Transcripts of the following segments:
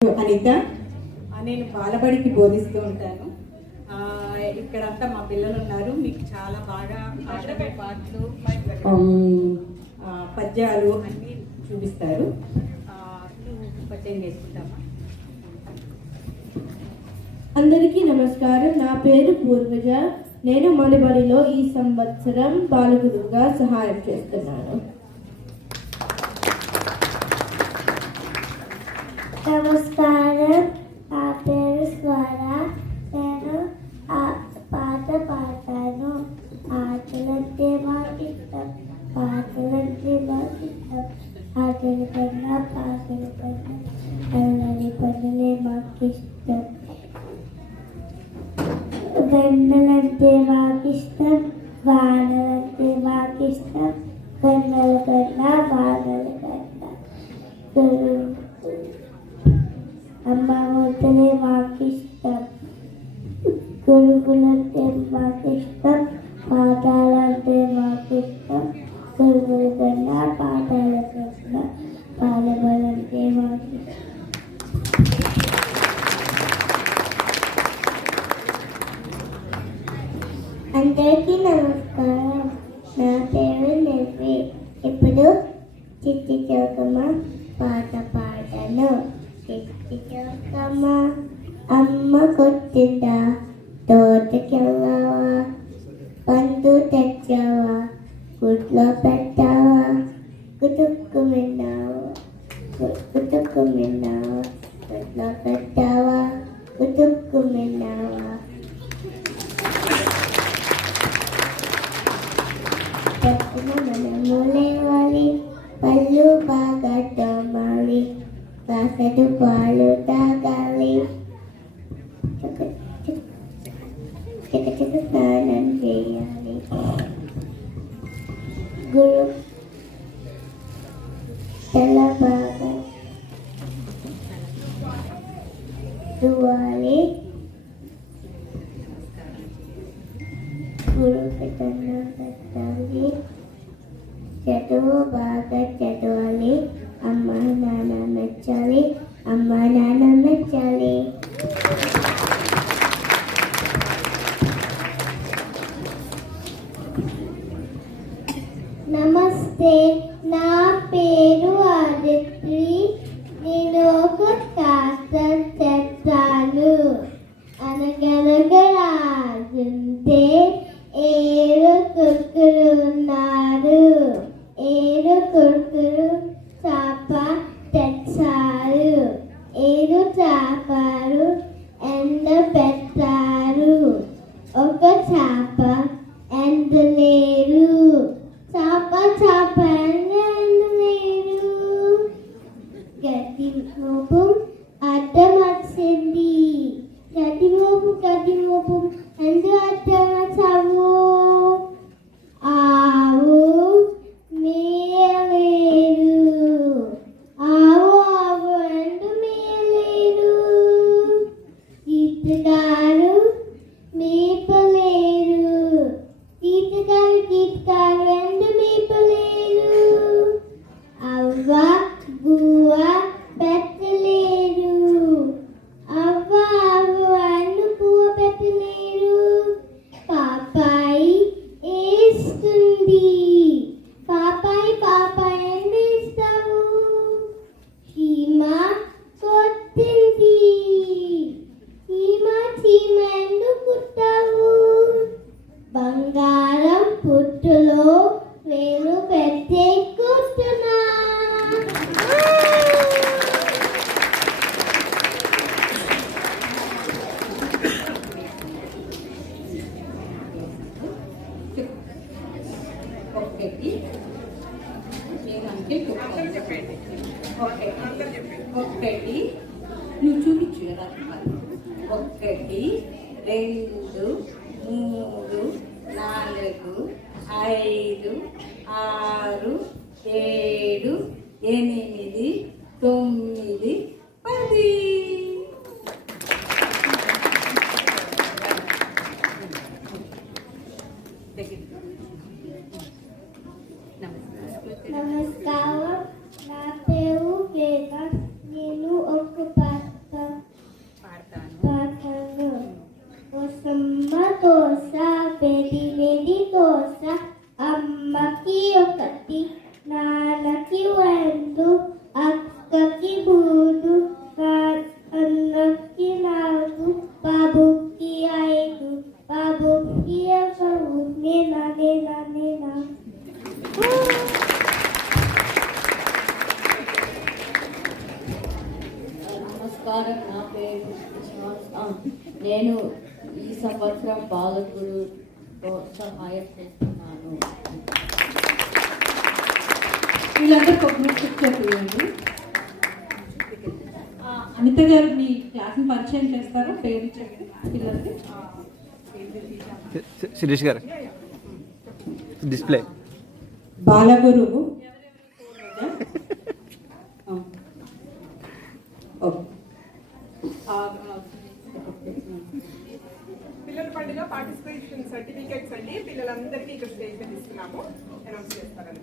అనిత. నేను బాలబడికి బోధిస్తూ ఉంటాను. ఇక్కడంతా మా పిల్లలు ఉన్నారు. మీకు చాలా బాగా పాటలు పద్యాలు అన్నీ చూపిస్తారు. పద్యం చేసుకుంటామా? అందరికీ నమస్కారం. నా పేరు పూర్వజ. నేను బాలబడిలో ఈ సంవత్సరం బాలగురువుగా సహాయం చేస్తున్నాను. నమస్కారం. నా పేరు స్వర. నేను పాట పాడతాను. ఆటలంటే మాకు ఇష్టం. పాటలంటే మాకు ఇష్టం. ఆటల కన్నా పాటల కన్నా అల్లరి పనులే మాకు ఇష్టం. వెన్నెలంటే మాకు ఇష్టం. వానలంటే మాకు ఇష్టం. కన్నల కన్నా వానల కన్నా అమ్మ ముద్దలే మాకు ఇష్టం. గురువులంటే మాకు ఇష్టం. పాఠాలంటే మాకు ఇష్టం. గురువుల కన్నా పాఠాల కన్నా బాలబలంటే మాకు ఇష్టం. అందరికీ నమస్కారం. నా పేరు నిర్వి. ఇప్పుడు చిట్టి చౌకమ్మ పాట పాడను. చిట్టి చౌకమ్మ అమ్మ కొట్టిందా, తోటకెళ్ళావా, పండు తెచ్చావా, గుడ్లో పెట్టావా, గుతుక్కు విన్నావా, గుతుక్కు విన్నావా, గుడ్లో పెట్టావా, గుతుక్కు విన్నావా. మనము లేవాలి, పళ్ళు బాగా తోమాలి, కాసడు పాలు తాగాలి, చకచక స్నానం చేయాలి. గురు తల బాగా దువ్వాలి, గురువుకి దండం పెట్టాలి, చదువు బాగా చదవాలి, అమ్మ నాన్న మెచ్చాలి, అమ్మ నాన్న మెచ్చాలి. నమస్తే. నా పేరు ఆదిత్రి. నేను ఒక కథ చెప్తాను. అనగనగా రాజుంటే 7 కుక్కలు ఉన్నారు. 7 కుక్కలు చేప తెచ్చారు. 7 చేపలు ఎండ పెట్టారు. ఒక చేప ఎండలేరు. చేప ఎండలేరు. గడ్డి మోపు అడ్డం వచ్చింది. గడ్డి మోపు ఎందు అడ్డం వచ్చావు. ఆవు మేయలేరు. ఆవు ఎందు మేయలేరు. గీతగారు మేపలేరు. గీతగారు ఎందు మేపలేరు. అవ్వ గువ్వ పెట్టలేరు. అవ్వ ఎందు పువ్వ పెట్టలేరు. పాపాయి వేస్తుంది. పాపాయి ఎందు ఇస్తావు. చీమ కొట్టింది. చీమ ఎందు కుట్టావు. బంగారం పుట్టులో వేలు పెట్టే కుట్టునా. ఒకటి ఒకటి నువ్వు చూపించు కదా. 1 2 3 4 5 6 7 8 9 10. నమస్కారం. నా పేరు వేద. నేను ఒక పాట నమస్కారం. నా పేరు నేను ఈ సంవత్సరం బాలగురుతో సహాయం చేస్తున్నాను. వీళ్ళందరికీ ఒక గ్రూప్ పిక్చర్ తీయండి. అనిత గారు మీ క్లాస్ని పరిచయం చేస్తారా? పేరు చెప్పండి పిల్లలకి. శిరీష్ గారు డిస్ప్లే బాలగురువు పిల్లల పండుగ పార్టిసిపేషన్ సర్టిఫికేట్స్ అండి. పిల్లలందరికీ ఇక్కడ స్టేజ్ మీద ఇస్తున్నాము. అనౌన్స్ చేస్తారని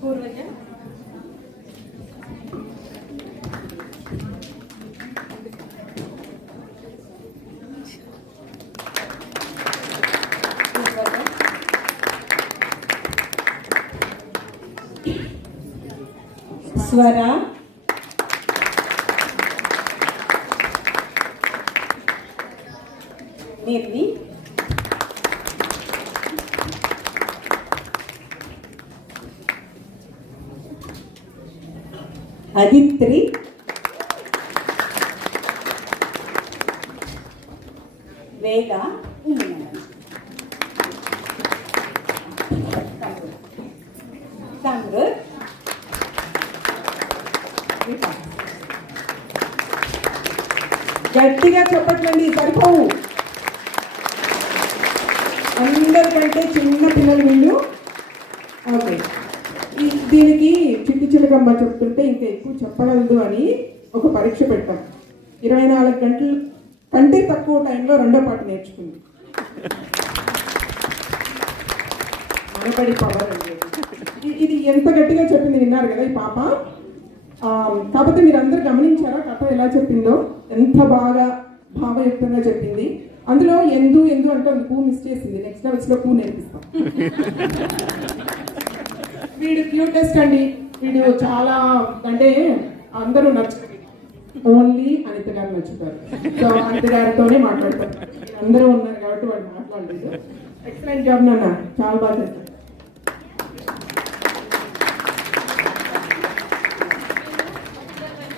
పూర్వజ స్వర నిర్వి అదిత్రి వేగ తమ్రు గట్టిగా చెప్పట్లండి, సరిపోవు. అందరికంటే చిన్న పిల్లలు వీళ్ళు. ఓకే, దీనికి చిట్టి చిలకమ్మ చెప్తుంటే ఇంకా ఎక్కువ చెప్పగలదు అని ఒక పరీక్ష పెట్టాం. 24 గంటలు కంటే తక్కువ టైంలో రెండో పాట నేర్చుకుంది. మనబడి పవర్ అండి. ఇది ఎంత గట్టిగా చెప్పింది విన్నారు కదా ఈ పాప. కాకపోతే మీరు అందరు గమనించారా కథ ఎలా చెప్పిందో? ఎంత బాగా భావయుక్తంగా చెప్పింది. అందులో ఎందు ఎందు అంటే అది పూ మిస్ చేసింది. నెక్స్ట్ లెవెల్స్లో పూ నేర్పిస్తాం. వీడు క్యూటెస్ట్ అండి. వీడు చాలా అంటే అందరూ నచ్చుతారు. ఓన్లీ అనిత గారు నచ్చుతారు. సో అనిత గారితోనే మాట్లాడతారు. అందరూ ఉన్నారు కాబట్టి వాళ్ళు మాట్లాడలేదు. ఎక్సలెంట్ జాబ్ నాన్న, చాలా బాగా చేస్తారు.